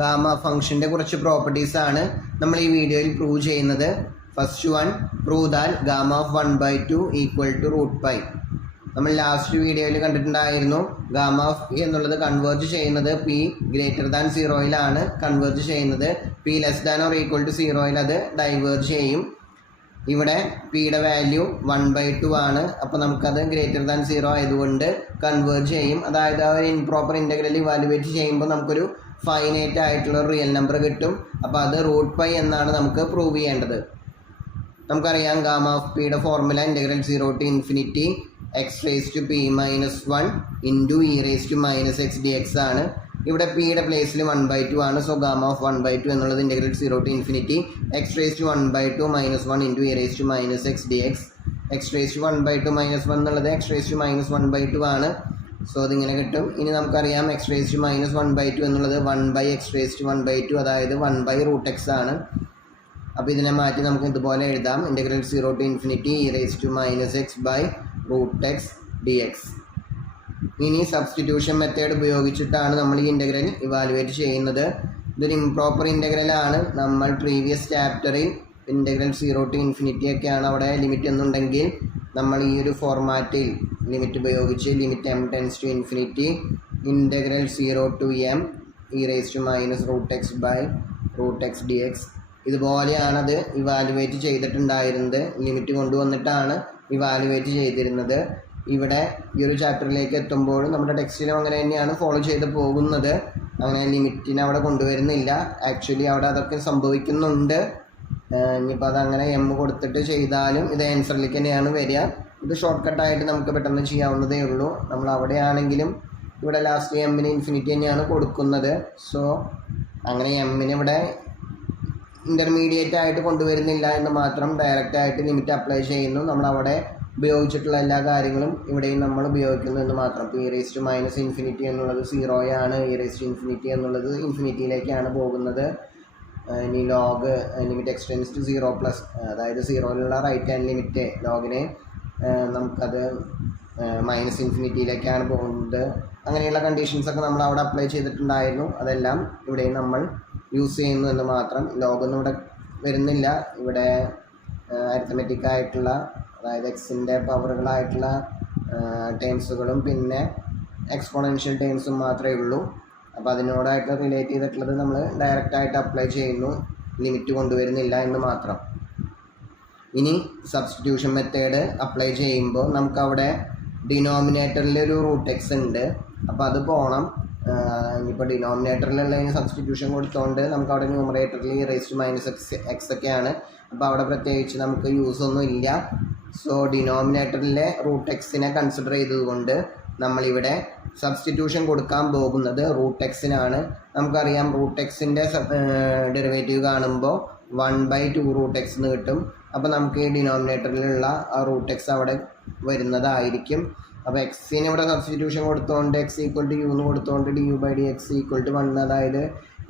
Gamma ഫംഗ്ഷൻ്റെ കുറച്ച് പ്രോപ്പർട്ടീസാണ് നമ്മൾ ഈ വീഡിയോയിൽ പ്രൂവ് ചെയ്യുന്നത്. First one, prove that gamma of 1/2 equal to √π. നമ്മൾ ലാസ്റ്റ് വീഡിയോയിൽ കണ്ടിട്ടുണ്ടായിരുന്നു ഗാമ ഓഫ് പി എന്നുള്ളത് കൺവേർജ് ചെയ്യുന്നത് പി ഗ്രേറ്റർ ദാൻ 0യിലാണ് കൺവേർജ് ചെയ്യുന്നത്. P less than or equal to 0യിൽ അത് ഡൈവേർജ് ചെയ്യും. ഇവിടെ പിയുടെ വാല്യൂ 1/2 ആണ്. അപ്പോൾ നമുക്കത് ഗ്രേറ്റർ ദാൻ 0 ആയതുകൊണ്ട് കൺവേർജ് ചെയ്യും. അതായത് ആ ഒരു ഇംപ്രോപ്പർ ഇൻ്റഗ്രൽ ഇവാലുവേറ്റ് ചെയ്യുമ്പോൾ നമുക്കൊരു ഫൈനൈറ്റ് ആയിട്ടുള്ള റിയൽ നമ്പർ കിട്ടും. അപ്പോൾ അത് √π എന്നാണ് നമുക്ക് പ്രൂവ് ചെയ്യേണ്ടത്. നമുക്കറിയാം ഗാമ ഓഫ് പിയുടെ formula integral 0 to ∞ x⁻p−1 into e⁻x dx ആണ്. ഇവിടെ പിയുടെ പ്ലേസിൽ 1/2 ആണ്. സോ ഗാമ ഓഫ് 1/2 എന്നുള്ളത് integral 0 to ∞ x⁻1/2 - 1 e⁻x dx. x⁻1/2 - 1 എന്നുള്ളത് x⁻1/2 ആണ്. സോ അതിങ്ങനെ കിട്ടും. ഇനി നമുക്കറിയാം x⁻1/2 എന്നുള്ളത് 1/x⁻1/2 അതായത് 1/√x ആണ്. അപ്പോൾ ഇതിനെ മാറ്റി നമുക്ക് ഇതുപോലെ എഴുതാം, ഇൻ്റഗ്രൽ 0 to ∞ e⁻x/√x dx. ഇനി സബ്സ്റ്റിറ്റ്യൂഷൻ മെത്തേഡ് ഉപയോഗിച്ചിട്ടാണ് നമ്മൾ ഈ ഇൻ്റഗ്രൽ ഇവാലുവേറ്റ് ചെയ്യുന്നത്. ഇതൊരു ഇംപ്രോപ്പർ ഇൻ്റഗ്രലാണ്. നമ്മൾ പ്രീവിയസ് ചാപ്റ്ററിൽ ഇൻ്റഗ്രൽ 0 to ∞ ഒക്കെയാണ് അവിടെ ലിമിറ്റ് എന്നുണ്ടെങ്കിൽ നമ്മൾ ഈ ഒരു ഫോർമാറ്റിൽ ലിമിറ്റ് ഉപയോഗിച്ച് limit m → ∞ integral 0 to m e⁻√x/√x dx. ഇതുപോലെയാണത് ഇവാലുവേറ്റ് ചെയ്തിട്ടുണ്ടായിരുന്നത്. ലിമിറ്റ് കൊണ്ടുവന്നിട്ടാണ് ഇവാലുവേറ്റ് ചെയ്തിരുന്നത്. ഇവിടെ ഈ ഒരു ചാപ്റ്ററിലേക്ക് എത്തുമ്പോൾ നമ്മുടെ ടെക്സ്റ്റിലും അങ്ങനെ തന്നെയാണ് ഫോളോ ചെയ്ത് പോകുന്നത്. അങ്ങനെ ലിമിറ്റിനെ അവിടെ കൊണ്ടുവരുന്നില്ല. ആക്ച്വലി അവിടെ അതൊക്കെ സംഭവിക്കുന്നുണ്ട്. ഇനിയിപ്പോൾ അതങ്ങനെ എം കൊടുത്തിട്ട് ചെയ്താലും ഇത് ആൻസറിലേക്ക് തന്നെയാണ് വരിക. ഇത് ഷോർട്ട് കട്ടായിട്ട് നമുക്ക് പെട്ടെന്ന് ചെയ്യാവുന്നതേ ഉള്ളൂ. നമ്മൾ അവിടെയാണെങ്കിലും ഇവിടെ ലാസ്റ്റ് എമ്മിന് ഇൻഫിനിറ്റി തന്നെയാണ് കൊടുക്കുന്നത്. സോ അങ്ങനെ എമ്മിന് ഇവിടെ ഇൻ്റർമീഡിയറ്റ് ആയിട്ട് കൊണ്ടുവരുന്നില്ല എന്ന് മാത്രം, ഡയറക്റ്റായിട്ട് ലിമിറ്റ് അപ്ലൈ ചെയ്യുന്നു. നമ്മളവിടെ ഉപയോഗിച്ചിട്ടുള്ള എല്ലാ കാര്യങ്ങളും ഇവിടെയും നമ്മൾ ഉപയോഗിക്കുന്നു എന്ന് മാത്രം. ഇപ്പോൾ e⁻∞ എന്നുള്ളത് 0 ആണ്, e⁻∞ എന്നുള്ളത് ഇൻഫിനിറ്റിയിലേക്കാണ് പോകുന്നത്. ഇനി ലോഗ് ലിമിറ്റ് എക്സ്റ്റെൻസ് ടു 0+, അതായത് 0യിലുള്ള റൈറ്റ് ഹാൻഡ് ലിമിറ്റ് ലോഗിനെ നമുക്കത് -∞ പോകുന്നത്. അങ്ങനെയുള്ള കണ്ടീഷൻസൊക്കെ നമ്മൾ അവിടെ അപ്ലൈ ചെയ്തിട്ടുണ്ടായിരുന്നു. അതെല്ലാം ഇവിടെയും നമ്മൾ യൂസ് ചെയ്യുന്നു എന്ന് മാത്രം. ലോഗൊന്നും ഇവിടെ വരുന്നില്ല. ഇവിടെ അരിത്തമെറ്റിക് ആയിട്ടുള്ള, അതായത് എക്സിൻ്റെ പവറുകളായിട്ടുള്ള ടേംസുകളും പിന്നെ എക്സ്പോണൻഷ്യൽ ടേംസും മാത്രമേ ഉള്ളൂ. അപ്പോൾ അതിനോടായിട്ട് റിലേറ്റ് ചെയ്തിട്ടുള്ളത് നമ്മൾ ഡയറക്റ്റായിട്ട് അപ്ലൈ ചെയ്യുന്നു, ലിമിറ്റ് കൊണ്ടുവരുന്നില്ല എന്ന് മാത്രം. ഇനി സബ്സ്റ്റിറ്റ്യൂഷൻ മെത്തേഡ് അപ്ലൈ ചെയ്യുമ്പോൾ നമുക്കവിടെ ഡിനോമിനേറ്ററിൽ ഒരു √x ഉണ്ട്. അപ്പോൾ അത് പോകണം. ഇനിയിപ്പോൾ ഡിനോമിനേറ്ററിലുള്ളതിന് സബ്സ്റ്റിറ്റ്യൂഷൻ കൊടുത്തുകൊണ്ട് നമുക്ക് അവിടെ ന്യൂമറേറ്ററിൽ e⁻x ഒക്കെയാണ്. അപ്പോൾ അവിടെ പ്രത്യേകിച്ച് നമുക്ക് യൂസ് ഒന്നും ഇല്ല. സോ ഡിനോമിനേറ്ററിലെ √xനെ കൺസിഡർ ചെയ്തതുകൊണ്ട് നമ്മളിവിടെ സബ്സ്റ്റിറ്റ്യൂഷൻ കൊടുക്കാൻ പോകുന്നത് √xനാണ്. നമുക്കറിയാം √xൻ്റെ ഡെറിവേറ്റീവ് കാണുമ്പോൾ 1/2√x എന്ന് കിട്ടും. അപ്പോൾ നമുക്ക് ഈ ഡിനോമിനേറ്ററിലുള്ള ആ √x അവിടെ വരുന്നതായിരിക്കും. അപ്പോൾ എക്സിന് ഇവിടെ സബ്സ്റ്റിറ്റ്യൂഷൻ കൊടുത്തുകൊണ്ട് x = u എന്ന് കൊടുത്തുകൊണ്ട് du/dx = 1, അതായത്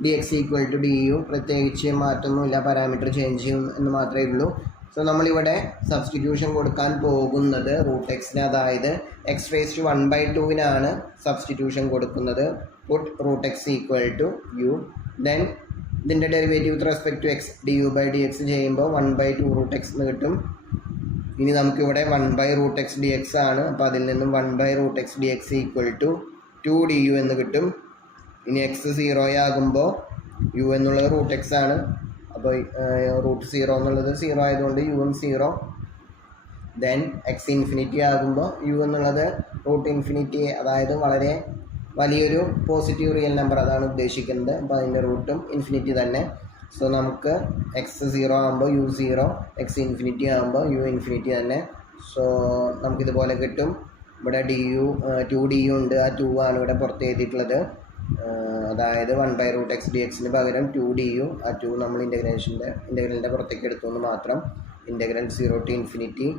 dx = du. പ്രത്യേകിച്ച് മാറ്റമൊന്നുമില്ല, പാരാമീറ്റർ ചേഞ്ച് ചെയ്യും എന്ന് മാത്രമേ ഉള്ളൂ. സോ നമ്മളിവിടെ സബ്സ്റ്റിറ്റ്യൂഷൻ കൊടുക്കാൻ പോകുന്നത് √xന്, അതായത് x⁻1/2-നാണ് സബ്സ്റ്റിറ്റ്യൂഷൻ കൊടുക്കുന്നത്. Put √x = u. ദെൻ ഇതിൻ്റെ derivative with respect to x du/dx ചെയ്യുമ്പോൾ 1/2√x എന്ന് കിട്ടും. ഇനി നമുക്കിവിടെ 1/√x dx ആണ്. അപ്പോൾ അതിൽ നിന്നും 1/√x dx = 2du എന്ന് കിട്ടും. ഇനി x 0 ആകുമ്പോൾ u എന്നുള്ളത് √x ആണ്. അപ്പോൾ √0 എന്നുള്ളത് 0 ആയതുകൊണ്ട് u ഉം 0. ദെൻ x ∞ ആകുമ്പോൾ u എന്നുള്ളത് √∞, അതായത് വളരെ വലിയൊരു പോസിറ്റീവ് റിയൽ നമ്പർ, അതാണ് ഉദ്ദേശിക്കുന്നത്. അപ്പോൾ അതിൻ്റെ റൂട്ടും ഇൻഫിനിറ്റി തന്നെ. സോ നമുക്ക് x 0 ആകുമ്പോൾ u 0, x ∞ ആകുമ്പോൾ u ഇൻഫിനിറ്റി തന്നെ. സോ നമുക്കിതുപോലെ കിട്ടും. ഇവിടെ 2du ഉണ്ട്, ആ 2 ആണ് ഇവിടെ പുറത്ത് എഴുതിയിട്ടുള്ളത്. അതായത് 1/√x dxന് പകരം 2du, ആ 2 നമ്മൾ ഇൻ്റഗ്രലിൻ്റെ പുറത്തേക്ക് എടുത്തു എന്ന് മാത്രം. Integral 0 to ∞.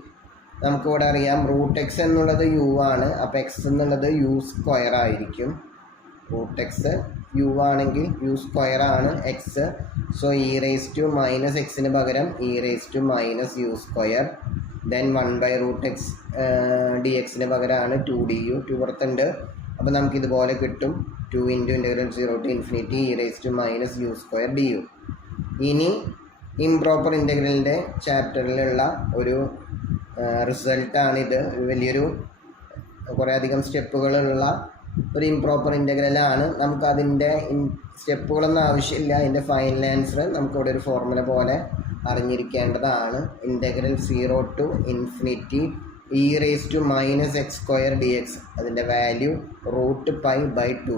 നമുക്കിവിടെ അറിയാം √x എന്നുള്ളത് u ആണ്. അപ്പോൾ x എന്നുള്ളത് u² ആയിരിക്കും. √x u ആണെങ്കിൽ u² ആണ് x. സോ e⁻⁻x പകരം e⁻⁻u². ദെൻ 1/√x dxന് പകരമാണ് 2du. 2 പുറത്തുണ്ട്. അപ്പോൾ നമുക്കിതുപോലെ കിട്ടും 2 into integral 0 to infinity E raise to minus u square d U. ഇനി ഇംപ്രോപ്പർ ഇൻ്റഗ്രലിൻ്റെ ചാപ്റ്ററിലുള്ള ഒരു റിസൾട്ടാണിത്. വലിയൊരു കുറേ അധികം സ്റ്റെപ്പുകളുള്ള ഒരു ഇംപ്രോപ്പർ ഇൻ്റഗ്രലാണ്. നമുക്കതിൻ്റെ സ്റ്റെപ്പുകളൊന്നും ആവശ്യമില്ല. അതിൻ്റെ ഫൈനൽ ആൻസർ നമുക്കിവിടെ ഒരു ഫോർമുല പോലെ അറിഞ്ഞിരിക്കേണ്ടതാണ്. Integral 0 to infinity E raise to minus X square D X, അതിൻ്റെ വാല്യൂ √π/2.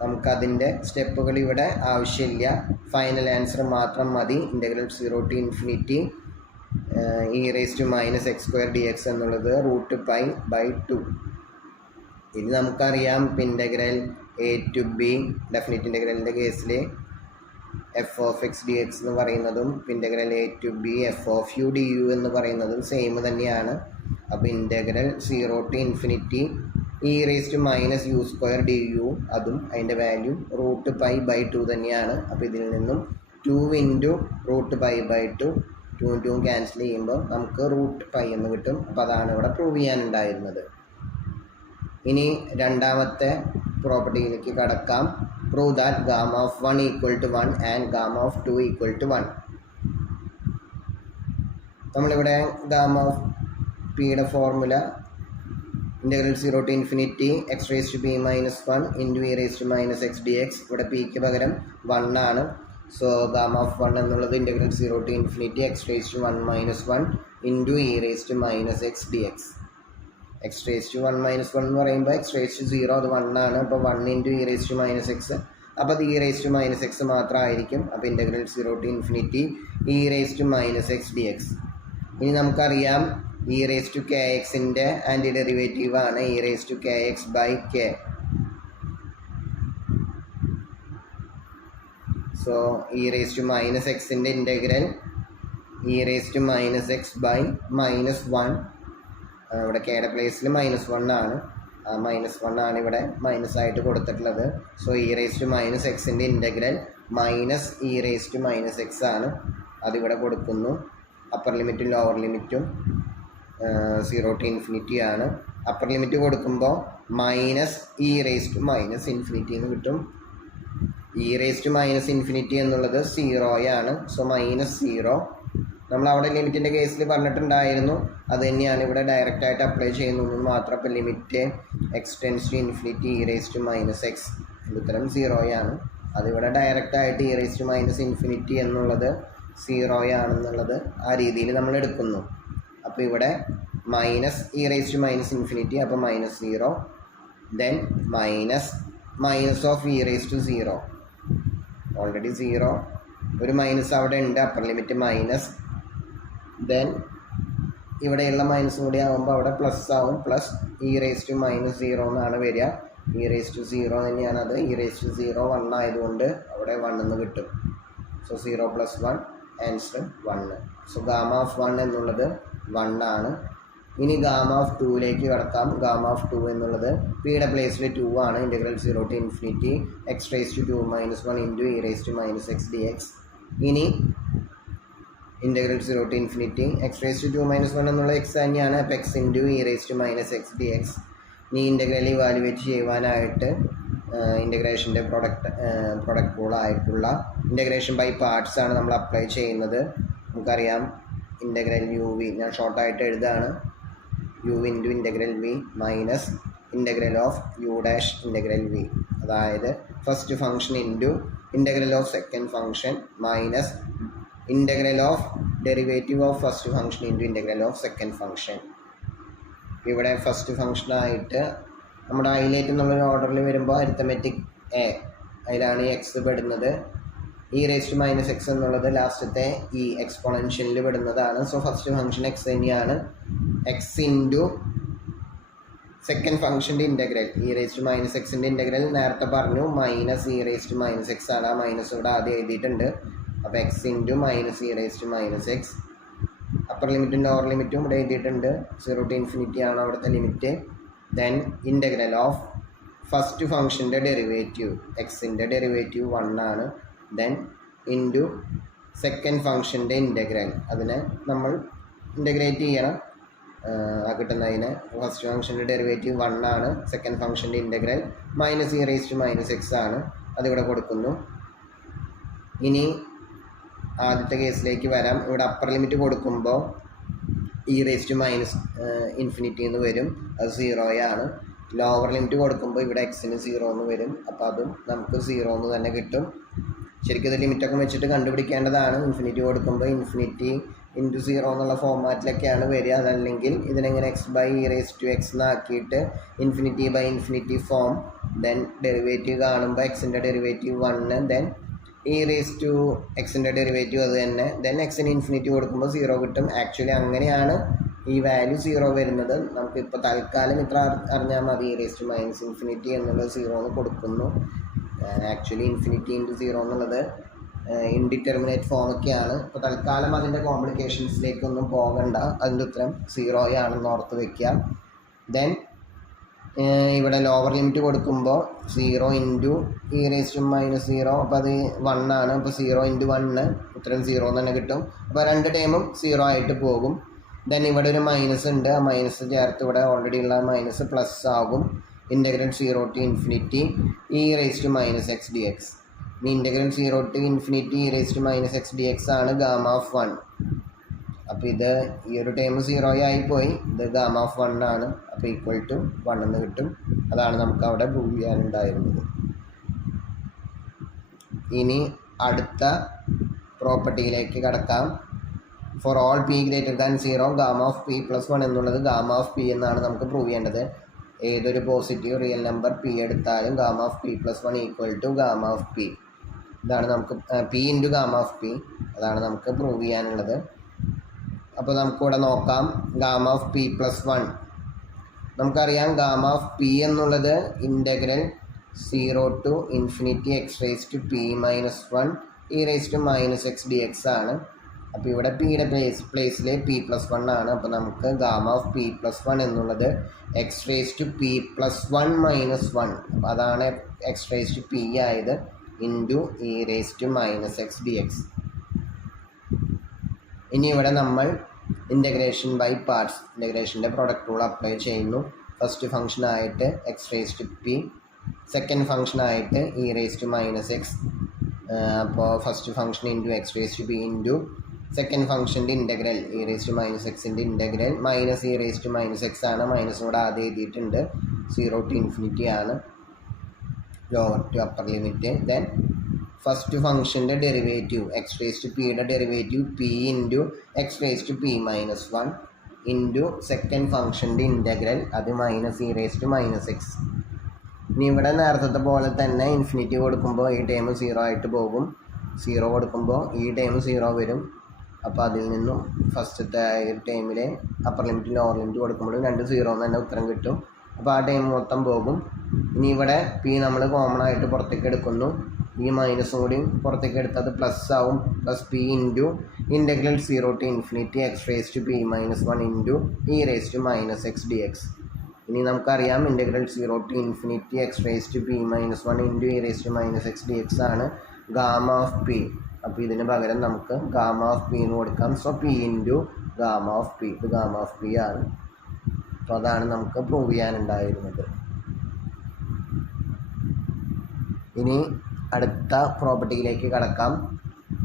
നമുക്കതിൻ്റെ സ്റ്റെപ്പുകൾ ഇവിടെ ആവശ്യമില്ല, ഫൈനൽ ആൻസർ മാത്രം മതി. Integral 0 to infinity E raise to minus X square D X എന്നുള്ളത് √π/2. ഇനി നമുക്കറിയാം integral A to B definite ഇൻ്റഗ്രലിൻ്റെ കേസിൽ F of X D X എന്ന് പറയുന്നതും integral A to B F of U D U എന്ന് പറയുന്നതും സെയിം തന്നെയാണ്. അപ്പോൾ integral 0 to infinity E raise to minus u square d u, അതും അതിൻ്റെ വാല്യൂ √π/2 തന്നെയാണ്. അപ്പോൾ ഇതിൽ നിന്നും 2 ഇൻറ്റു √π/2, 2 2 ക്യാൻസൽ ചെയ്യുമ്പോൾ നമുക്ക് √π എന്ന് കിട്ടും. അപ്പോൾ അതാണ് ഇവിടെ പ്രൂവ് ചെയ്യാനുണ്ടായിരുന്നത്. ഇനി രണ്ടാമത്തെ പ്രോപ്പർട്ടിയിലേക്ക് കടക്കാം. Prove that gamma of 1 equal to 1 and gamma of 2 equal to 1. നമ്മളിവിടെ ഗാമ ഓഫ് പിയുടെ formula integral 0 to infinity X raise to B minus 1 into E raise to minus X D x. ഇവിടെ പിക്ക് പകരം 1 ആണ്. സോ ഗാമ ഓഫ് 1 എന്നുള്ളത് integral 0 to infinity X raise to 1 minus 1 into E raise to minus X D x. X raise to 1 minus 1 എന്ന് പറയുമ്പോൾ X raise to 0 അത് 1 ആണ്. അപ്പോൾ 1 into E raise to minus X, അപ്പോൾ അത് E raise to minus X മാത്രമായിരിക്കും. അപ്പോൾ integral 0 to infinity E raise to minus X D X. ഇനി നമുക്കറിയാം ഇ റേസ് ടു കെ എക്സിൻ്റെ ആൻറ്റി ഡെറിവേറ്റീവ് ആണ് E raise to K X by K. So E raise to minus എക്സിൻ്റെ integral E raise to minus X by minus 1. ഇവിടെ കെയുടെ പ്ലേസിൽ -1 ആണ്. -1 ആണ് ഇവിടെ മൈനസ് ആയിട്ട് കൊടുത്തിട്ടുള്ളത്. So E raise to minus എക്സിൻ്റെ integral minus E raise to minus X ആണ്. അതിവിടെ കൊടുക്കുന്നു. അപ്പർ ലിമിറ്റും ലോവർ ലിമിറ്റും 0 ടു ഇൻഫിനിറ്റി ആണ്. അപ്പർ ലിമിറ്റ് കൊടുക്കുമ്പോൾ minus E raise to minus infinity എന്ന് കിട്ടും. E raise to minus infinity എന്നുള്ളത് 0 ആണ്. സോ -0. നമ്മളവിടെ ലിമിറ്റിൻ്റെ കേസിൽ പറഞ്ഞിട്ടുണ്ടായിരുന്നു, അത് തന്നെയാണ് ഇവിടെ ഡയറക്റ്റായിട്ട് അപ്ലൈ ചെയ്യുന്നത് മാത്രം. അപ്പോൾ limit x tends to infinity E raise to minus x, ഉത്തരം 0 ആണ്. അതിവിടെ ഡയറക്റ്റായിട്ട് e raise to minus infinity എന്നുള്ളത് 0 ആണെന്നുള്ളത് ആ രീതിയിൽ നമ്മൾ എടുക്കുന്നു. അപ്പോൾ ഇവിടെ minus E raise to minus infinity, അപ്പോൾ -0, then minus of e raise to 0. Already 0, ഒരു മൈനസ് അവിടെ ഉണ്ട്, അപ്പർ ലിമിറ്റ് മൈനസ്, ദെൻ ഇവിടെയുള്ള മൈനസും കൂടി ആകുമ്പോൾ അവിടെ പ്ലസ് ആവും. പ്ലസ് ഇ റേസ് ടു -0 എന്നാണ് വരിക. ഇ റേസ് ടു 0 തന്നെയാണ് അത്. ഇ റേസ് ടു 0 1 ആയതുകൊണ്ട് അവിടെ 1 എന്ന് കിട്ടും. So 0 + 1 answer 1. So gamma of 1 എന്നുള്ളത് 1 ആണ്. ഇനി ഗാമ ഓഫ് 2ലേക്ക് കടക്കാം. ഗാമ ഓഫ് 2 എന്നുള്ളത് പിയുടെ പ്ലേസിൽ 2 ആണ്. Integral 0 to infinity X raise to 2 - 1 into E raise to minus X D X. ഇനി integral 0 to infinity X raise to 2 - 1 എന്നുള്ള എക്സ് തന്നെയാണ്. അപ്പോൾ X into E raise to minus X D X. ഇനി integral evaluate ചെയ്യുവാനായിട്ട് ഇൻ്റഗ്രേഷൻ്റെ product റൂളായിട്ടുള്ള integration by parts ആണ് നമ്മൾ അപ്ലൈ ചെയ്യുന്നത്. നമുക്കറിയാം ഇൻ്റഗ്രൽ യു വി, ഞാൻ ഷോർട്ടായിട്ട് എഴുതാണ്, U into integral V minus integral of U dash integral V. അതായത് first function into integral of second function minus integral of derivative of first function into integral of second function. ഇവിടെ first ഫംഗ്ഷനായിട്ട് നമ്മുടെ highlight എന്നുള്ളൊരു ഓർഡറിൽ വരുമ്പോൾ arithmetic A, അതിലാണ് ഈ X പെടുന്നത്. E raise to minus X എന്നുള്ളത് ലാസ്റ്റത്തെ ഈ എക്സ്പോണൻഷ്യലിൽ പെടുന്നതാണ്. സോ ഫസ്റ്റ് ഫംഗ്ഷൻ എക്സ് തന്നെയാണ്. എക്സ് ഇൻറ്റു സെക്കൻഡ് ഫംഗ്ഷൻ്റെ integral E raise to minus എക്സിൻ്റെ ഇൻ്റഗ്രൽ നേരത്തെ പറഞ്ഞു minus E raise to minus X ആണ്. ആ മൈനസ് ഇവിടെ ആദ്യം എഴുതിയിട്ടുണ്ട്. അപ്പോൾ X into minus E raise to minus X. Upper ലിമിറ്റും ലോവർ ലിമിറ്റും ഇവിടെ എഴുതിയിട്ടുണ്ട്. 0 ടു ഇൻഫിനിറ്റി ആണ് അവിടുത്തെ limit. Then integral of first ഫംഗ്ഷൻ്റെ ഡെറിവേറ്റീവ്, എക്സിൻ്റെ ഡെറിവേറ്റീവ് 1 ആണ്. ദെൻ ഇൻറ്റു സെക്കൻഡ് ഫംഗ്ഷൻ്റെ ഇൻ്റഗ്രൽ, അതിനെ നമ്മൾ ഇൻ്റഗ്രേറ്റ് ചെയ്യണം. കിട്ടുന്നതിന് ഫസ്റ്റ് ഫംഗ്ഷൻ്റെ ഡെറിവേറ്റീവ് 1 ആണ്, സെക്കൻഡ് ഫംഗ്ഷൻ്റെ ഇൻ്റഗ്രൽ -e⁻⁻x ആണ്, അതിവിടെ കൊടുക്കുന്നു. ഇനി ആദ്യത്തെ കേസിലേക്ക് വരാം. ഇവിടെ അപ്പർ ലിമിറ്റ് കൊടുക്കുമ്പോൾ e⁻∞ എന്ന് വരും, അത് 0 ആണ്. ലോവർ ലിമിറ്റ് കൊടുക്കുമ്പോൾ ഇവിടെ എക്സിന് 0 എന്ന് വരും, അപ്പോൾ അതും നമുക്ക് 0 എന്ന് തന്നെ കിട്ടും. ശരിക്കും ഇത് ലിമിറ്റൊക്കെ വെച്ചിട്ട് കണ്ടുപിടിക്കേണ്ടതാണ്. ഇൻഫിനിറ്റി കൊടുക്കുമ്പോൾ ഇൻഫിനിറ്റി ഇൻറ്റു 0 എന്നുള്ള ഫോർമാറ്റിലൊക്കെയാണ് വരിക. അതല്ലെങ്കിൽ ഇതിനെങ്ങനെ x/e⁻x എന്നാക്കിയിട്ട് ഇൻഫിനിറ്റി ഫോം, ദെൻ ഡെറിവേറ്റീവ് കാണുമ്പോൾ എക്സിൻ്റെ ഡെറിവേറ്റീവ് 1, ദെൻ e⁻x ഡെറിവേറ്റീവ് അത് തന്നെ, ദെൻ എക്സിന് ഇൻഫിനിറ്റി കൊടുക്കുമ്പോൾ 0 കിട്ടും. ആക്ച്വലി അങ്ങനെയാണ് ഈ വാല്യൂ 0 വരുന്നത്. നമുക്കിപ്പോൾ തൽക്കാലം ഇത്ര അറിഞ്ഞാൽ മതി. e⁻∞ എന്നുള്ളത് 0 എന്ന് കൊടുക്കുന്നു. ആക്ച്വലി ഇൻഫിനിറ്റി ഇൻറ്റു 0 എന്നുള്ളത് ഇൻഡിറ്റർമിനേറ്റ് ഫോമൊക്കെയാണ്. ഇപ്പോൾ തൽക്കാലം അതിൻ്റെ കോംപ്ലിക്കേഷൻസിലേക്കൊന്നും പോകണ്ട. അതിൻ്റെ ഉത്തരം 0 ആണെന്ന് ഓർത്ത് വയ്ക്കുക. ദെൻ ഇവിടെ ലോവർ ലിമിറ്റ് കൊടുക്കുമ്പോൾ 0 ഇൻറ്റു e⁻⁻0, അപ്പോൾ അത് 1 ആണ്. അപ്പോൾ 0 ഇൻറ്റു 1 ഉത്തരം 0 തന്നെ കിട്ടും. അപ്പോൾ രണ്ട് ടൈമും 0 ആയിട്ട് പോകും. ദെൻ ഇവിടെ ഒരു മൈനസ് ഉണ്ട്, ആ മൈനസ് ചേർത്ത് ഇവിടെ ഓൾറെഡി ഉള്ള മൈനസ് പ്ലസ് ആകും. Integral 0 to ∞ e⁻⁻x dx. ഇനി ഇൻ്റഗ്രൽ 0 to ∞ e⁻⁻x dx ആണ് Γ. അപ്പോൾ ഇത് ഈ ഒരു ടൈം 0 ആയിപ്പോയി, ഇത് Γ ആണ്. അപ്പോൾ ഈക്വൽ ടു 1 എന്ന് കിട്ടും. അതാണ് നമുക്ക് അവിടെ പ്രൂവ് ചെയ്യാനുണ്ടായിരുന്നത്. ഇനി അടുത്ത പ്രോപ്പർട്ടിയിലേക്ക് കടക്കാം. ഫോർ ഓൾ p > 0 Γ(p+1) എന്നുള്ളത് Γ എന്നാണ് നമുക്ക് പ്രൂവ് ചെയ്യേണ്ടത്. ഏതൊരു പോസിറ്റീവ് റിയൽ നമ്പർ p എടുത്താലും Γ(p+1) ഈക്വൽ ടു Γ. ഇതാണ് നമുക്ക് p ഇൻറ്റു Γ. അതാണ് നമുക്ക് പ്രൂവ് ചെയ്യാനുള്ളത്. അപ്പോൾ നമുക്കിവിടെ നോക്കാം. Γ(p+1) നമുക്കറിയാം. Γ എന്നുള്ളത് integral 0 to ∞ x⁻p−1 e⁻⁻x dx ആണ്. അപ്പോൾ ഇവിടെ പിയുടെ പ്ലേസിൽ p+1 ആണ്. അപ്പോൾ നമുക്ക് Γ(p+1) എന്നുള്ളത് x⁻p+1 - 1, അതാണ് x⁻p ആയത്, ഇൻറ്റു e⁻⁻x dx. ഇനി ഇവിടെ നമ്മൾ ഇൻ്റഗ്രേഷൻ ബൈ പാർട്സ്, ഇൻ്റഗ്രേഷൻ്റെ പ്രൊഡക്റ്റ് റൂൾ അപ്ലൈ ചെയ്യുന്നു. ഫസ്റ്റ് ഫംഗ്ഷനായിട്ട് x⁻p, സെക്കൻഡ് ഫംഗ്ഷനായിട്ട് e⁻⁻x. അപ്പോൾ first function into x⁻p into second ഫംഗ്ഷൻ്റെ ഇൻ്റഗ്രൽ e⁻⁻xൻ്റെ ഇൻ്റഗ്രൽ -e⁻⁻x ആണ്. മൈനസ് ഇവിടെ ആദ്യം എഴുതിയിട്ടുണ്ട്. 0 to ∞ ആണ്, lower to upper limit. Then first ഫംഗ്ഷൻ്റെ ഡെറിവേറ്റീവ് x⁻pയുടെ derivative p into x⁻p−1 into second ഫംഗ്ഷൻ്റെ ഇൻ്റഗ്രൽ അത് -e⁻⁻x. ഇനി ഇവിടെ നേരത്തെ പോലെ തന്നെ ഇൻഫിനിറ്റി കൊടുക്കുമ്പോൾ ഈ ടൈം 0 ആയിട്ട് പോകും. 0 കൊടുക്കുമ്പോൾ ഈ ടൈം 0 വരും. അപ്പോൾ അതിൽ നിന്നും ഫസ്റ്റത്തെ ഒരു ടൈമിൽ അപ്പർ ലിമിറ്റ് ലോവർ ലിമിറ്റ് കൊടുക്കുമ്പോഴും 2 0 എന്ന് തന്നെ ഉത്തരം കിട്ടും. അപ്പോൾ ആ ടൈം മൊത്തം പോകും. ഇനി ഇവിടെ p നമ്മൾ കോമൺ ആയിട്ട് പുറത്തേക്ക് എടുക്കുന്നു. ഈ മൈനസും കൂടി പുറത്തേക്ക് എടുത്തത് പ്ലസ് ആവും. Plus p into integral 0 to ∞ x⁻p−1 into e⁻⁻x dx. ഇനി നമുക്കറിയാം integral 0 to ∞ x⁻p−1 into e⁻⁻x dx ആണ് Γ. അപ്പോൾ ഇതിന് പകരം നമുക്ക് Γ എന്ന് കൊടുക്കാം. സോ p ഇൻറ്റു Γ, ഇത് Γ ആണ്. അപ്പോൾ അതാണ് നമുക്ക് പ്രൂവ് ചെയ്യാനുണ്ടായിരുന്നത്. ഇനി അടുത്ത പ്രോപ്പർട്ടിയിലേക്ക് കടക്കാം.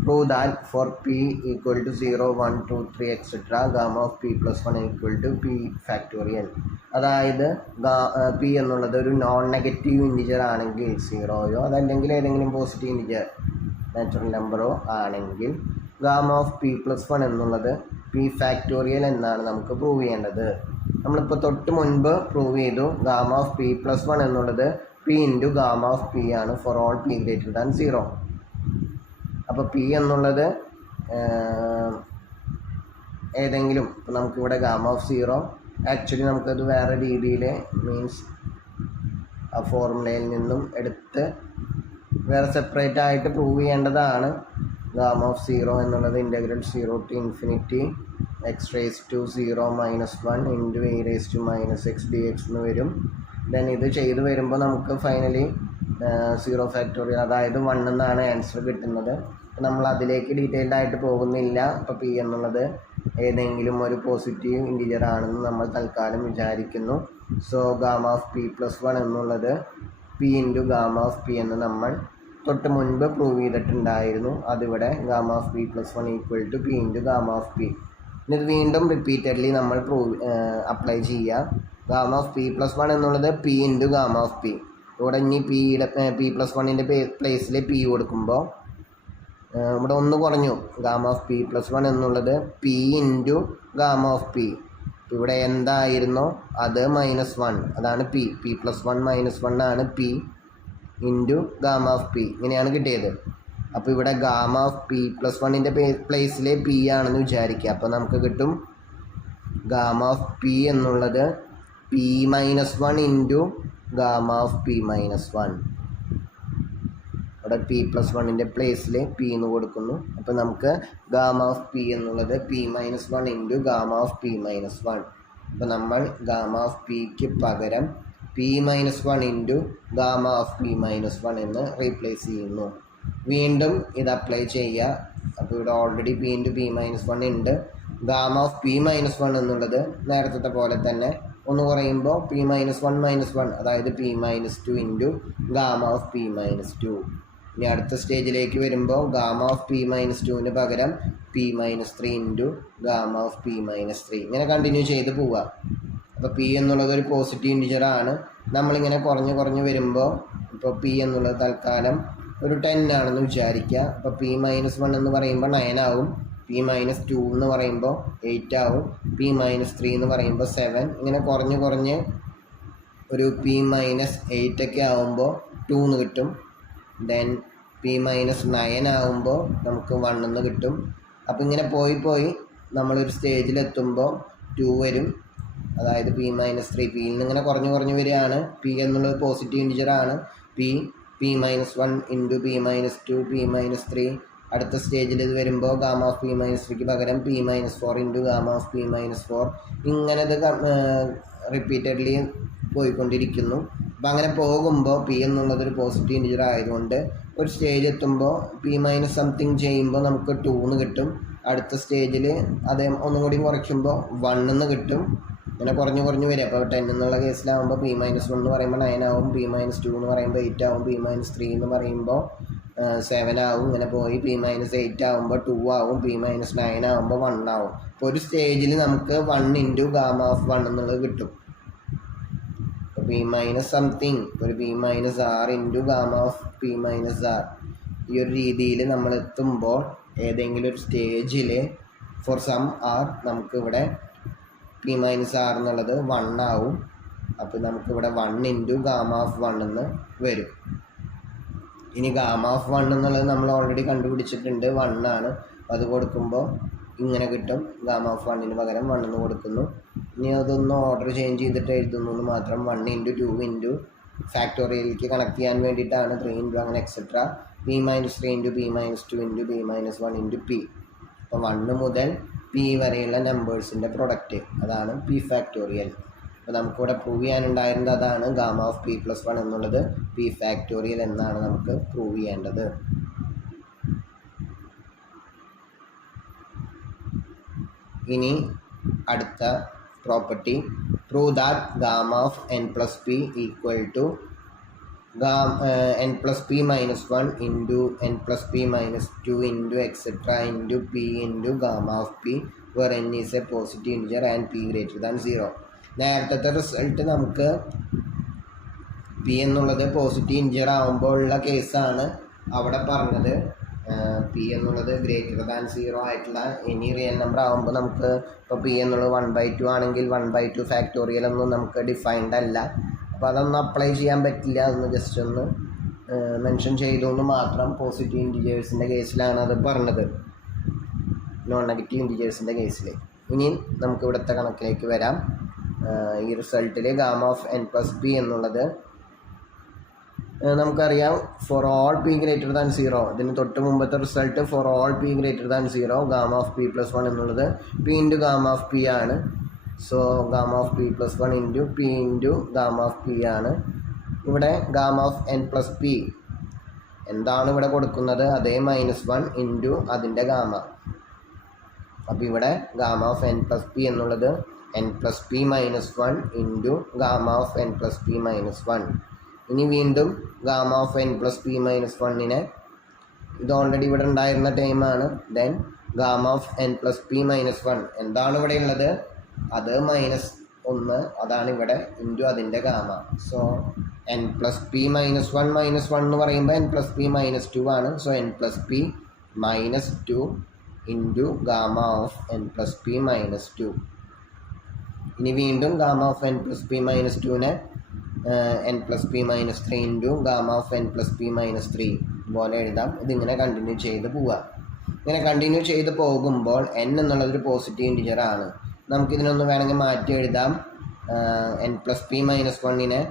Prove that for p equal to 0, 1, 2, 3 etc. Γ(p+1) equal to p factorial. അതായത് p എന്നുള്ളത് ഒരു നോൺ നെഗറ്റീവ് ഇൻറ്റിജർ ആണെങ്കിൽ 0യോ അതല്ലെങ്കിൽ ഏതെങ്കിലും പോസിറ്റീവ് ഇൻറ്റിജർ നാച്ചുറൽ നമ്പറോ ആണെങ്കിൽ Γ(p+1) എന്നുള്ളത് p ഫാക്ടോറിയൽ എന്നാണ് നമുക്ക് പ്രൂവ് ചെയ്യേണ്ടത്. നമ്മളിപ്പോൾ തൊട്ട് മുൻപ് പ്രൂവ് ചെയ്തു Γ(p+1) എന്നുള്ളത് p ഇൻറ്റു Γ ആണ് ഫോർ ഓൾ p > 0. അപ്പോൾ p എന്നുള്ളത് ഏതെങ്കിലും, ഇപ്പോൾ നമുക്കിവിടെ Γ ആക്ച്വലി നമുക്കത് വേറെ രീതിയിൽ മീൻസ് ആ ഫോർമുലയിൽ നിന്നും എടുത്ത് വേറെ സെപ്പറേറ്റ് ആയിട്ട് പ്രൂവ് ചെയ്യേണ്ടതാണ്. Γ എന്നുള്ളത് integral 0 to ∞ x⁻⁻1 into e⁻⁻x dx എന്ന് വരും. ദെൻ ഇത് ചെയ്ത് വരുമ്പോൾ നമുക്ക് ഫൈനലി 0 ഫാക്ടോറിയൽ അതായത് 1 എന്നാണ് ആൻസർ കിട്ടുന്നത്. നമ്മൾ അതിലേക്ക് ഡീറ്റെയിൽഡ് ആയിട്ട് പോകുന്നില്ല. അപ്പോൾ p എന്നുള്ളത് ഏതെങ്കിലും ഒരു പോസിറ്റീവ് ഇൻറ്റിജർ ആണെന്ന് നമ്മൾ തൽക്കാലം വിചാരിക്കുന്നു. So gamma of P plus one എന്നുള്ളത് P into gamma of P എന്ന് നമ്മൾ തൊട്ട് മുൻപ് പ്രൂവ് ചെയ്തിട്ടുണ്ടായിരുന്നു. അതിവിടെ gamma of P plus one equal to P into gamma of P. ഇത് വീണ്ടും റിപ്പീറ്റഡ്ലി നമ്മൾ അപ്ലൈ ചെയ്യുക. Gamma of P plus one എന്നുള്ളത് P into gamma of P. ഇവിടെ ഇനി പി പ്ലസ് വണ്ണിൻ്റെ പ്ലേസിൽ പി കൊടുക്കുമ്പോൾ ഇവിടെ ഒന്ന് കുറഞ്ഞു. Gamma of P plus one എന്നുള്ളത് P into gamma of P. ഇവിടെ എന്തായിരുന്നോ അത് -1, അതാണ് പി പ്ലസ് വൺ -1 ആണ് P into gamma of P. ഇങ്ങനെയാണ് കിട്ടിയത്. അപ്പോൾ ഇവിടെ ഗാമ ഓഫ് പി പ്ലസ് വണ്ണിൻ്റെ പ്ലേസിൽ പി ആണെന്ന് വിചാരിക്കുക. അപ്പോൾ നമുക്ക് കിട്ടും ഗാമ ഓഫ് പി എന്നുള്ളത് p-1 into gamma of p-1. ഇവിടെ പി പ്ലസ് വണ്ണിൻ്റെ പ്ലേസിൽ പി എന്ന് കൊടുക്കുന്നു. അപ്പോൾ നമുക്ക് ഗാമ ഓഫ് പി എന്നുള്ളത് p-1 into gamma of p-1. അപ്പോൾ നമ്മൾ ഗാമ ഓഫ് പിക്ക് പകരം p-1 into gamma of p-1 എന്ന് റീപ്ലേസ് ചെയ്യുന്നു. വീണ്ടും ഇത് അപ്ലൈ ചെയ്യുക. അപ്പോൾ ഇവിടെ ഓൾറെഡി പി ഇൻറ്റു p-1 ഉണ്ട്. ഗാമ ഓഫ് p-1 എന്നുള്ളത് നേരത്തെ പോലെ തന്നെ ഒന്ന് കുറയുമ്പോൾ p-1 അതായത് p-2 into gamma of p-2. ഇനി അടുത്ത സ്റ്റേജിലേക്ക് വരുമ്പോൾ ഗാമ ഓഫ് p-2ന് പകരം p-3 into gamma of p-3. ഇങ്ങനെ കണ്ടിന്യൂ ചെയ്ത് പോവുക. അപ്പോൾ പി എന്നുള്ളത് ഒരു പോസിറ്റീവ് ഇൻറ്റിജർ ആണ്. നമ്മളിങ്ങനെ കുറഞ്ഞ് വരുമ്പോൾ ഇപ്പോൾ പി എന്നുള്ളത് തൽക്കാലം ഒരു 10 ആണെന്ന് വിചാരിക്കുക. അപ്പോൾ p-1 എന്ന് പറയുമ്പോൾ 9 ആവും, p-2 എന്ന് പറയുമ്പോൾ 8 ആവും, p-3 എന്ന് പറയുമ്പോൾ 7. ഇങ്ങനെ കുറഞ്ഞ് ഒരു p-8 ഒക്കെ ആവുമ്പോൾ 2 എന്ന് കിട്ടും. ദെൻ p-9 ആവുമ്പോൾ നമുക്ക് 1 എന്ന് കിട്ടും. അപ്പോൾ ഇങ്ങനെ പോയി നമ്മളൊരു സ്റ്റേജിലെത്തുമ്പോൾ 2 വരും, അതായത് p-3. പിയിൽ നിന്ന് ഇങ്ങനെ കുറഞ്ഞ് വരികയാണ്. പി എന്നുള്ളത് പോസിറ്റീവ് ഇൻറ്റിജർ ആണ്. p-1 into p-2 p-3. അടുത്ത സ്റ്റേജിൽ ഇത് വരുമ്പോൾ ഗാമ ഓഫ് p-3ക്ക് പകരം p-4 into gamma of p-4. ഇങ്ങനെ ഇത് റിപ്പീറ്റഡ്ലി പോയിക്കൊണ്ടിരിക്കുന്നു. അപ്പോൾ അങ്ങനെ പോകുമ്പോൾ പി എന്നുള്ളതൊരു പോസിറ്റീവ് ഇൻറ്റിജർ ആയതുകൊണ്ട് ഒരു സ്റ്റേജ് എത്തുമ്പോൾ p-something ചെയ്യുമ്പോൾ നമുക്ക് 2 എന്ന് കിട്ടും. അടുത്ത സ്റ്റേജിൽ അതേ ഒന്നും കൂടി കുറയ്ക്കുമ്പോൾ 1 എന്ന് കിട്ടും. ഇങ്ങനെ കുറഞ്ഞ് വരിക. അപ്പോൾ 10 എന്നുള്ള കേസിലാവുമ്പോൾ p-1 എന്ന് പറയുമ്പോൾ 9 ആവും, p-2 എന്ന് പറയുമ്പോൾ 8 ആവും, p-3 എന്ന് പറയുമ്പോൾ 7 ആവും. ഇങ്ങനെ പോയി p-8 ആവുമ്പോൾ 2 ആവും, p-9 ആവുമ്പോൾ 1 ആവും. അപ്പോൾ ഒരു സ്റ്റേജിൽ നമുക്ക് 1 ഇൻറ്റു ഗാമ ഓഫ് 1 എന്നുള്ളത് കിട്ടും. p-something ഒരു p-r into gamma of p-r. ഈ ഒരു രീതിയിൽ നമ്മൾ എത്തുമ്പോൾ ഏതെങ്കിലും ഒരു സ്റ്റേജിൽ ഫോർ സം r നമുക്കിവിടെ p-r എന്നുള്ളത് 1 ആവും. അപ്പോൾ നമുക്കിവിടെ 1 ഇൻറ്റു ഗാമ ഓഫ് 1 എന്ന് വരും. ഇനി ഗാമ ഓഫ് 1 എന്നുള്ളത് നമ്മൾ ഓൾറെഡി കണ്ടുപിടിച്ചിട്ടുണ്ട്, 1 ആണ്. അത് കൊടുക്കുമ്പോൾ ഇങ്ങനെ കിട്ടും. ഗാമ ഓഫ് 1ന് പകരം 1 എന്ന് കൊടുക്കുന്നു. ഇനി അതൊന്ന് ഓർഡർ ചേഞ്ച് ചെയ്തിട്ട് എഴുതുന്നു എന്ന് മാത്രം. 1 ഇൻറ്റു 2 ഇൻറ്റു ഫാക്ടോറിയലിലേക്ക് കണക്ട് ചെയ്യാൻ വേണ്ടിയിട്ടാണ് 3 ഇൻറ്റു അങ്ങനെ etcetera. p-3 into p-2 into p-1 into p. അപ്പോൾ 1 മുതൽ p വരെയുള്ള നമ്പേഴ്സിൻ്റെ പ്രൊഡക്റ്റ്, അതാണ് p ഫാക്ടോറിയൽ. അപ്പോൾ നമുക്കിവിടെ പ്രൂവ് ചെയ്യാനുണ്ടായിരുന്നത് അതാണ്. ഗാമ ഓഫ് p+1 എന്നുള്ളത് p ഫാക്ടോറിയൽ എന്നാണ് നമുക്ക് പ്രൂവ് ചെയ്യേണ്ടത്. ഇനി അടുത്ത പ്രോപ്പർട്ടി, prove that gamma of n+p equal to n+p-1 into n+p-2 into etcetera into p into gamma of p where n is a positive integer and p greater than 0. നേരത്തെ result നമുക്ക് p എന്നുള്ളത് positive integer ആകുമ്പോഴുള്ള കേസാണ് അവിടെ പറഞ്ഞത്. p എന്നുള്ളത് greater than 0 ആയിട്ടുള്ള any real number ആകുമ്പോൾ നമുക്ക് ഇപ്പോൾ p എന്നുള്ളത് 1/2 ആണെങ്കിൽ 1/2 ഫാക്ടോറിയൽ ഒന്നും നമുക്ക് ഡിഫൈൻഡ് അല്ല. അപ്പോൾ അതൊന്നും അപ്ലൈ ചെയ്യാൻ പറ്റില്ല. അതൊന്ന് ജസ്റ്റ് ഒന്ന് മെൻഷൻ ചെയ്തു എന്ന് മാത്രം. പോസിറ്റീവ് ഇൻറ്റിജേഴ്സിൻ്റെ കേസിലാണ് അത് പറഞ്ഞത്, നോൺ നെഗറ്റീവ് ഇൻറ്റിജേഴ്സിൻ്റെ കേസിൽ. ഇനി നമുക്ക് ഇവിടുത്തെ കണക്കിലേക്ക് വരാം. ഈ റിസൾട്ടിൽ ഗാമ ഓഫ് n+p എന്നുള്ളത് നമുക്കറിയാം for all p greater than 0. ഇതിന് തൊട്ട് മുമ്പത്തെ result for all p greater than 0 gamma of p+1 എന്നുള്ളത് p into gamma of p ആണ്. So gamma of p+1 into p into gamma of p ആണ്. ഇവിടെ gamma of n+p എന്താണ് ഇവിടെ കൊടുക്കുന്നത്, അതേ -1 ഇൻറ്റു അതിൻ്റെ ഗാമ. അപ്പോൾ ഇവിടെ gamma of N plus P എന്നുള്ളത് N plus P minus 1 into gamma of N plus P minus 1. ഇനി വീണ്ടും gamma of N plus P minus 1നെ, ഇത് ഓൾറെഡി ഇവിടെ ഉണ്ടായിരുന്ന ടൈമാണ്, then gamma of N plus P minus 1 എന്താണ് ഇവിടെ ഉള്ളത്, അത് -1 അതാണ് ഇവിടെ, ഇൻറ്റു അതിൻ്റെ gamma. So N plus P minus 1 എന്ന് പറയുമ്പോൾ എൻ പ്ലസ് പി മൈനസ് 2 ആണ്. So N plus P minus 2 into gamma of N plus P minus 2. ഇനി വീണ്ടും gamma of N plus P minus 2നെ N plus P minus 3 into gamma of N plus P minus 3 പോലെ എഴുതാം. ഇതിങ്ങനെ continue ചെയ്ത് പോവുക. ഇങ്ങനെ കണ്ടിന്യൂ ചെയ്ത് പോകുമ്പോൾ എൻ എന്നുള്ളതൊരു പോസിറ്റീവ് ഇൻറ്റിജർ ആണ്. നമുക്കിതിനൊന്ന് വേണമെങ്കിൽ മാറ്റി എഴുതാം. എൻ പ്ലസ് പി മൈനസ് 1നെ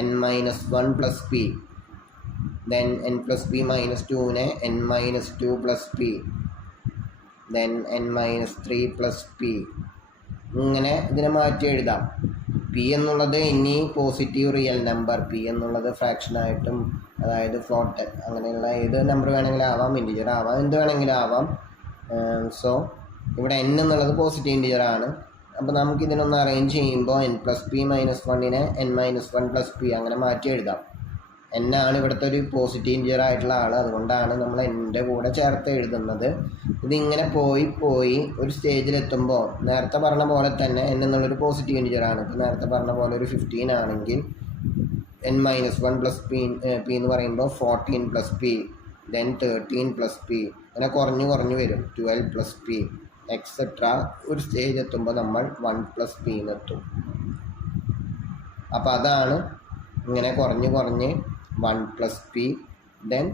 N minus 1 plus P, then N plus P minus 2നെ N minus 2 plus P, then N minus 3 plus P. ഇങ്ങനെ ഇതിനെ മാറ്റി എഴുതാം. പി എന്നുള്ളത് ഇനി പോസിറ്റീവ് റിയൽ നമ്പർ, പി എന്നുള്ളത് ഫ്രാക്ഷനായിട്ടും അതായത് ഫ്ലോട്ട് അങ്ങനെയുള്ള ഏത് നമ്പർ വേണമെങ്കിലും ആവാം, ഇൻറ്റിജർ ആവാം, എന്ത് വേണമെങ്കിലും ആവാം. സോ ഇവിടെ എൻ എന്നുള്ളത് പോസിറ്റീവ് ഇൻറ്റിജർ ആണ്. അപ്പോൾ നമുക്കിതിനൊന്ന് അറേഞ്ച് ചെയ്യുമ്പോൾ എൻ പ്ലസ് പി മൈനസ് 1നെ എൻ മൈനസ് 1 പ്ലസ് പി അങ്ങനെ മാറ്റി എഴുതാം. എൻ ആണ് ഇവിടുത്തെ ഒരു പോസിറ്റീവ് ഇൻറ്റിജർ ആയിട്ടുള്ള ആൾ, അതുകൊണ്ടാണ് നമ്മൾ എൻ്റെ കൂടെ ചേർത്ത് എഴുതുന്നത്. ഇതിങ്ങനെ പോയി ഒരു സ്റ്റേജിലെത്തുമ്പോൾ നേരത്തെ പറഞ്ഞ പോലെ തന്നെ എൻ എന്നുള്ളൊരു പോസിറ്റീവ് ഇൻറ്റിജർ ആണ്. ഇപ്പോൾ നേരത്തെ പറഞ്ഞ പോലെ ഒരു 15 ആണെങ്കിൽ എൻ മൈനസ് 1 പ്ലസ് പി എന്ന് പറയുമ്പോൾ 14 plus P, then 13 plus P, അങ്ങനെ കുറഞ്ഞു വരും 12 പ്ലസ് പി എക്സെട്ര. ഒരു സ്റ്റേജ് എത്തുമ്പോൾ നമ്മൾ 1 പ്ലസ് പി എത്തും. അപ്പോൾ അതാണ് ഇങ്ങനെ കുറഞ്ഞ് 1 പ്ലസ് പി, ദെൻ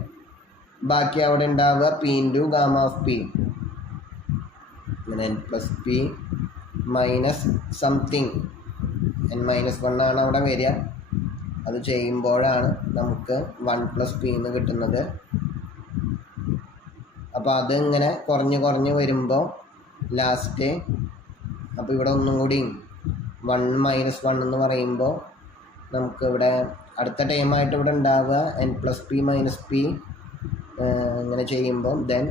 ബാക്കി അവിടെ ഉണ്ടാവുക P into gamma of P. ഇങ്ങനെ N plus P minus something, N minus 1 ആണ് അവിടെ വരിക. അത് ചെയ്യുമ്പോഴാണ് നമുക്ക് 1 പ്ലസ് പി എന്ന് കിട്ടുന്നത്. അപ്പോൾ അത് ഇങ്ങനെ കുറഞ്ഞ് വരുമ്പോൾ ലാസ്റ്റ്, അപ്പോൾ ഇവിടെ ഒന്നും കൂടി 1 മൈനസ് 1 എന്ന് പറയുമ്പോൾ നമുക്ക് ഇവിടെ അടുത്ത ടൈമായിട്ട് ഇവിടെ ഉണ്ടാവുക N plus P minus P. ഇങ്ങനെ ചെയ്യുമ്പോൾ then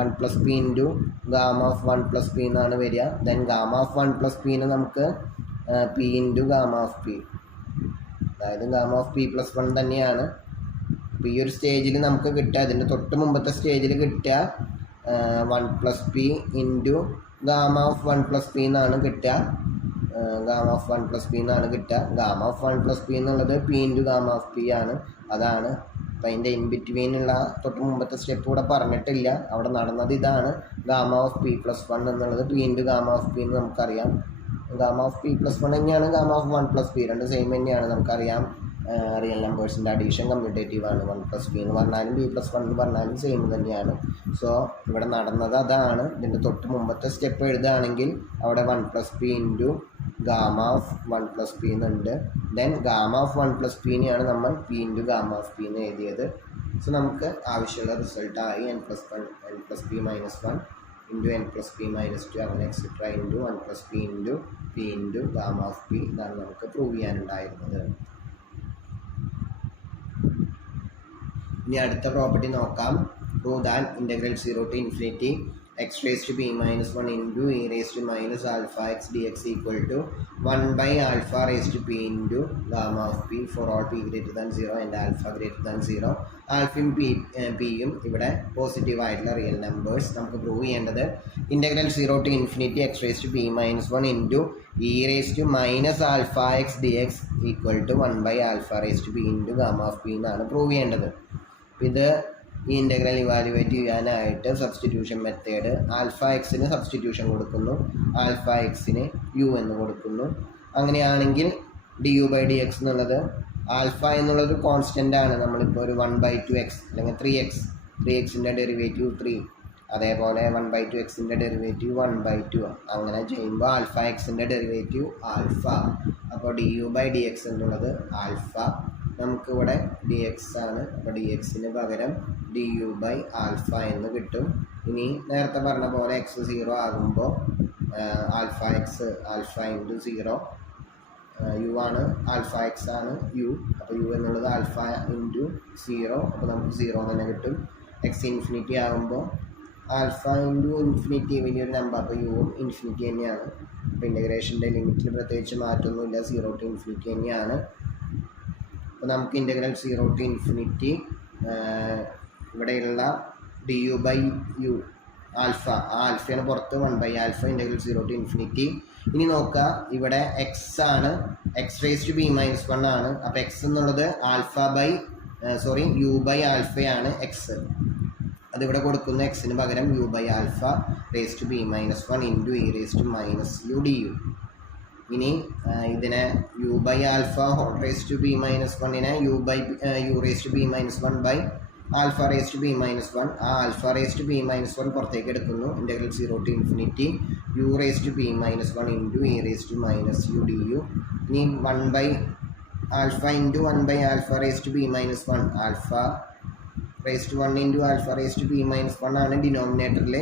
1 plus P into gamma of 1 plus P എന്നാണ് വരിക. ദെൻ ഗാമ ഓഫ് 1 പ്ലസ് പിന്ന് നമുക്ക് P into gamma of P, അതായത് ഗാമ ഓഫ് പി പ്ലസ് 1 തന്നെയാണ്. അപ്പോൾ ഈ ഒരു സ്റ്റേജിൽ നമുക്ക് കിട്ടുക, അതിൻ്റെ തൊട്ട് മുമ്പത്തെ സ്റ്റേജിൽ കിട്ടുക 1 plus P into gamma of 1 plus P എന്നാണ് കിട്ടുക. ഗാമ ഓഫ് 1 പ്ലസ് പി എന്നാണ് കിട്ടുക. ഗാമ ഓഫ് 1 പ്ലസ് പി എന്നുള്ളത് P into gamma of P ആണ്. അതാണ് അപ്പം അതിൻ്റെ ഇൻ ബിറ്റ്വീനുള്ള തൊട്ട് മുമ്പത്തെ സ്റ്റെപ്പ് ഇവിടെ പറഞ്ഞിട്ടില്ല, അവിടെ നടന്നത് ഇതാണ്. ഗാമ ഓഫ് പി പ്ലസ് 1 എന്നുള്ളത് P into gamma of P എന്ന് നമുക്കറിയാം. ഗാമ ഓഫ് പി പ്ലസ് 1 തന്നെയാണ് ഗാമ ഓഫ് 1 പ്ലസ് പി, രണ്ട് സെയിം തന്നെയാണ്. നമുക്കറിയാം റിയൽ നമ്പേഴ്സിൻ്റെ അഡീഷൻ കമ്മ്യൂട്ടേറ്റീവ് ആണ്. 1 പ്ലസ് പി എന്ന് പറഞ്ഞാലും പി പ്ലസ് 1 എന്ന് പറഞ്ഞാലും സെയിം തന്നെയാണ്. സോ ഇവിടെ നടന്നത് അതാണ്. ഇതിൻ്റെ തൊട്ട് മുമ്പത്തെ സ്റ്റെപ്പ് എഴുതുകയാണെങ്കിൽ അവിടെ 1 plus P into gamma of 1 plus P എന്നുണ്ട്. ദെൻ ഗാമ ഓഫ് 1 പ്ലസ് പിന്നെയാണ് നമ്മൾ P into gamma of P എന്ന് എഴുതിയത്. സോ നമുക്ക് ആവശ്യമുള്ള റിസൾട്ടായി N plus P minus 1 into N plus P minus 2 അങ്ങനെ etcetera into 1 plus P into gamma of P. ഇതാണ് നമുക്ക് പ്രൂവ് ചെയ്യാനുണ്ടായിരുന്നത്. ഇനി അടുത്ത പ്രോപ്പർട്ടി നോക്കാം. Prove that integral 0 to infinity x raised to b minus 1 into e raised to minus alpha x dx equal to 1 by alpha raised to p into gamma of p for all p greater than 0 and alpha greater than 0. ആൽഫയും പിയും ഇവിടെ positive ആയിട്ടുള്ള real numbers. നമുക്ക് prove ചെയ്യേണ്ടത് integral 0 to infinity x raised to b minus 1 into e raised to minus alpha x dx equal to 1 by alpha raised to p into gamma of p എന്നാണ് prove ചെയ്യേണ്ടത്. ഇത് ഈ integral evaluate ചെയ്യാനായിട്ട് substitution method, alpha എക്സിന് substitution കൊടുക്കുന്നു, alpha എക്സിന് u എന്ന് കൊടുക്കുന്നു. അങ്ങനെയാണെങ്കിൽ d u by d X എന്നുള്ളത് ആൽഫ എന്നുള്ളൊരു കോൺസ്റ്റൻ്റ് ആണ്. നമ്മളിപ്പോൾ ഒരു 1/2x അല്ലെങ്കിൽ 3x ഡെറിവേറ്റീവ് 3, അതേപോലെ 1/2x ഡെറിവേറ്റീവ് 1/2 അങ്ങനെ ചെയ്യുമ്പോൾ ആൽഫ എക്സിൻ്റെ ഡെറിവേറ്റീവ് ആൽഫ. അപ്പോൾ d u by d X എന്നുള്ളത് ആൽഫ. നമുക്കിവിടെ ഡി എക്സ് ആണ്, അപ്പോൾ ഡി എക്സിന് പകരം ഡി യു ബൈ ആൽഫ എന്ന് കിട്ടും. ഇനി നേരത്തെ പറഞ്ഞ പോലെ എക്സ് 0 ആകുമ്പോൾ alpha x alpha into 0, u ആണ് ആൽഫ എക്സ് ആണ് യു, അപ്പോൾ യു എന്നുള്ളത് ആൽഫ ഇൻറ്റു 0, അപ്പോൾ നമുക്ക് 0 തന്നെ കിട്ടും. എക്സ് ഇൻഫിനിറ്റി ആകുമ്പോൾ ആൽഫ ഇൻറ്റു ഇൻഫിനിറ്റി വലിയൊരു നമ്പർ, അപ്പോൾ യുവും ഇൻഫിനിറ്റി തന്നെയാണ്. അപ്പോൾ ഇൻ്റഗ്രേഷൻ്റെ ലിമിറ്റിൽ പ്രത്യേകിച്ച് മാറ്റമൊന്നുമില്ല, 0 to ഇൻഫിനിറ്റി തന്നെയാണ്. അപ്പോൾ നമുക്ക് ഇൻ്റഗ്രൽ 0 to ഇൻഫിനിറ്റി ഇവിടെയുള്ള d u by u alpha, ആ ആൽഫയാണ് പുറത്ത്, 1 by alpha integral 0 to infinity. ഇനി നോക്കുക, ഇവിടെ എക്സ് ആണ്, x raise to B minus 1 ആണ്. അപ്പോൾ എക്സ് എന്നുള്ളത് യു ബൈ ആൽഫയാണ് എക്സ്. അതിവിടെ കൊടുക്കുന്ന എക്സിന് പകരം U by alpha raise to B minus 1 into E raise to minus U D U. ഇനി ഇതിനെ U by alpha whole raise to B minus 1നെ U raise to B minus 1 by alpha raise to B minus 1, ആ alpha raise to B minus 1 പുറത്തേക്ക് എടുക്കുന്നു. Integral 0 to infinity U raise to B minus 1 into E raise to minus U D U. ഇനി 1 by alpha into 1 by alpha raise to B minus 1, alpha raise to 1 into alpha raise to B minus 1 ആണ് ഡിനോമിനേറ്ററിൽ.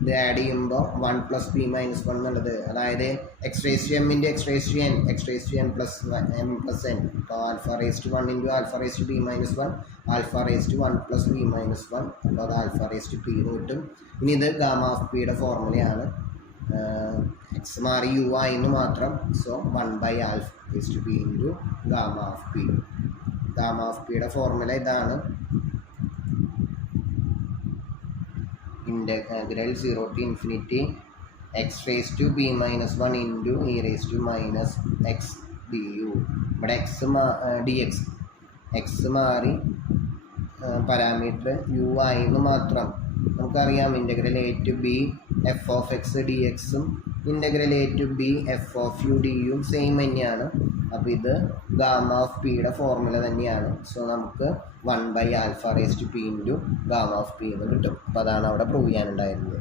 ഇത് add ചെയ്യുമ്പോൾ 1 plus B minus 1 എന്നുള്ളത്, അതായത് X raise to എമ്മിൻ്റെ X raise to N plus M plus N. അപ്പോൾ alpha raise to 1 into alpha raise to B minus 1, alpha raise to 1 plus B minus 1, അപ്പോൾ അത് ആൽഫ റേസ് ടു പി എന്ന് കിട്ടും. ഇനി ഇത് ഗാമ ഓഫ് പിയുടെ ഫോർമുലയാണ്. X മാറി യു ആയിന്ന് മാത്രം. So 1 by alpha raise to P into gamma of P. Gamma of പിയുടെ ഫോർമുല ഇതാണ്. Integral 0 to infinity X raise to B minus 1 into E raise to minus X D U. ഇവിടെ X മാറി parameter U ആയിന്ന് മാത്രം. നമുക്കറിയാം integral A to B F of X D എക്സും integral A to B F of U D യും same തന്നെയാണ്. അപ്പോൾ ഇത് ഗാമ ഓഫ് പിയുടെ ഫോർമുല തന്നെയാണ്. സോ നമുക്ക് 1 by alpha raise to P into gamma of P എന്ന് കിട്ടും. അപ്പോൾ അതാണ് അവിടെ പ്രൂവ് ചെയ്യാനുണ്ടായിരുന്നത്.